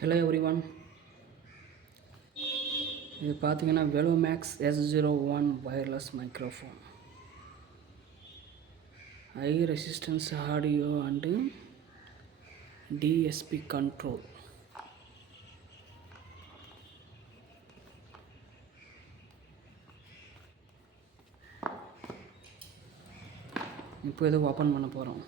Hello everyone. இது பார்த்தீங்கன்னா Velomax S01 wireless microphone. High resistance audio and DSP control. இப்போ இதை ஓப்பன் பண்ண போகிறோம்.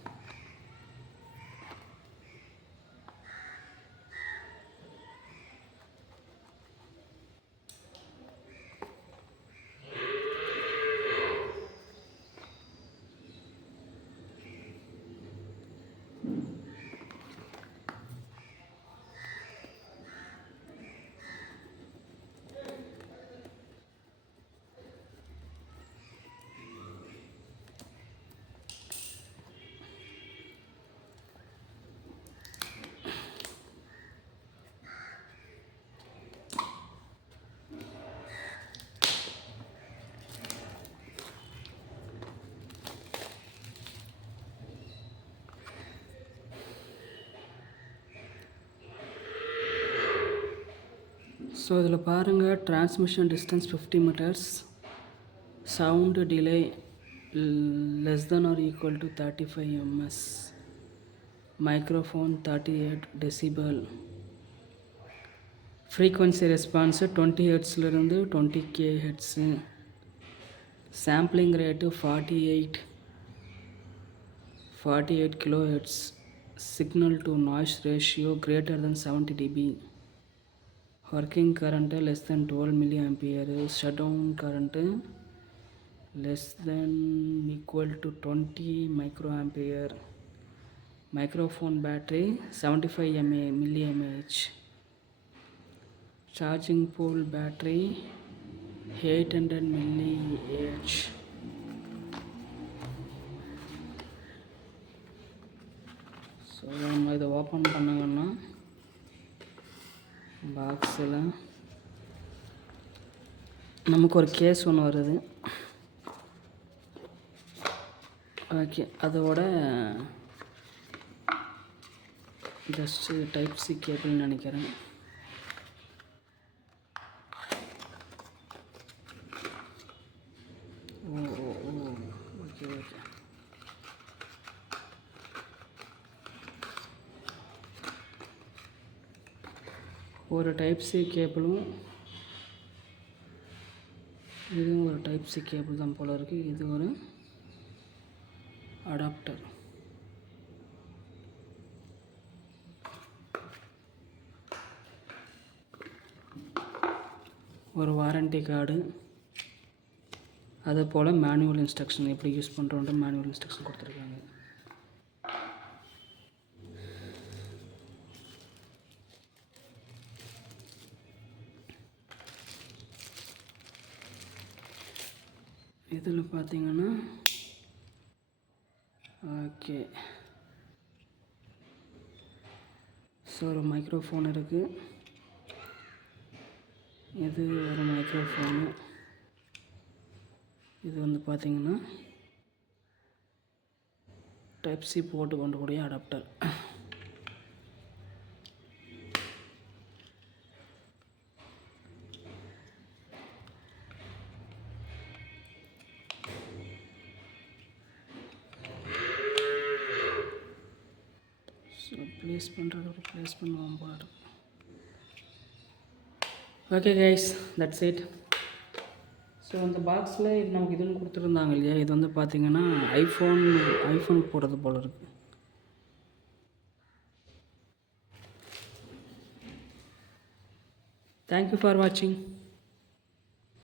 ஸோ இதில் பாருங்கள், transmission distance 50 meters, sound delay less than or equal to 35 ms, microphone 38 decibel, frequency response 20 ஹெர்ட்ஸ்லேருந்து 20 kHz, sampling rate 48 kHz, signal to noise ratio greater than 70 dB, working current less than 12 milliampere, shutdown current less than equal to 20 microampere, microphone battery 75 milliamh, charging pole battery 800 milliamh. So நம்ம இதை ஓப்பன் பண்ணோன்னா பாக்ஸில் நமக்கு ஒரு கேஸ் ஒன்று வருது. ஓகே, அதோட just type C கேபிள்னு நினைக்கிறேன். Okay okay. ஒரு டைப் சி கேபிளும் இதுவும் ஒரு டைப் சி கேபிள் தான் போல இருக்குது. இது ஒரு அடாப்டர். ஒரு வாரண்டி கார்டு, அது போல் மேனுவல் இன்ஸ்ட்ரக்ஷன் எப்படி யூஸ் பண்ணுறோன்ற மேனுவல் இன்ஸ்ட்ரக்ஷன் கொடுத்துருக்காங்க. இதில் பார்த்தீங்கன்னா ஓகே, ஸோ ஒரு மைக்ரோஃபோன் இருக்குது. இது ஒரு மைக்ரோஃபோனு. இது வந்து பார்த்திங்கன்னா டைப் சி போட்டு கொண்டக்கூடிய அடாப்டர். ஸோ ப்ளேஸ் பண்ணுவோம் போல இருக்கு. Okay guys, that's it. So அந்த பாக்ஸில் இது நமக்கு இதுன்னு கொடுத்துருந்தாங்க இல்லையா, இது வந்து பார்த்திங்கன்னா ஐஃபோன் போடுறது போல் இருக்குது. தேங்க்யூ ஃபார் வாட்சிங்.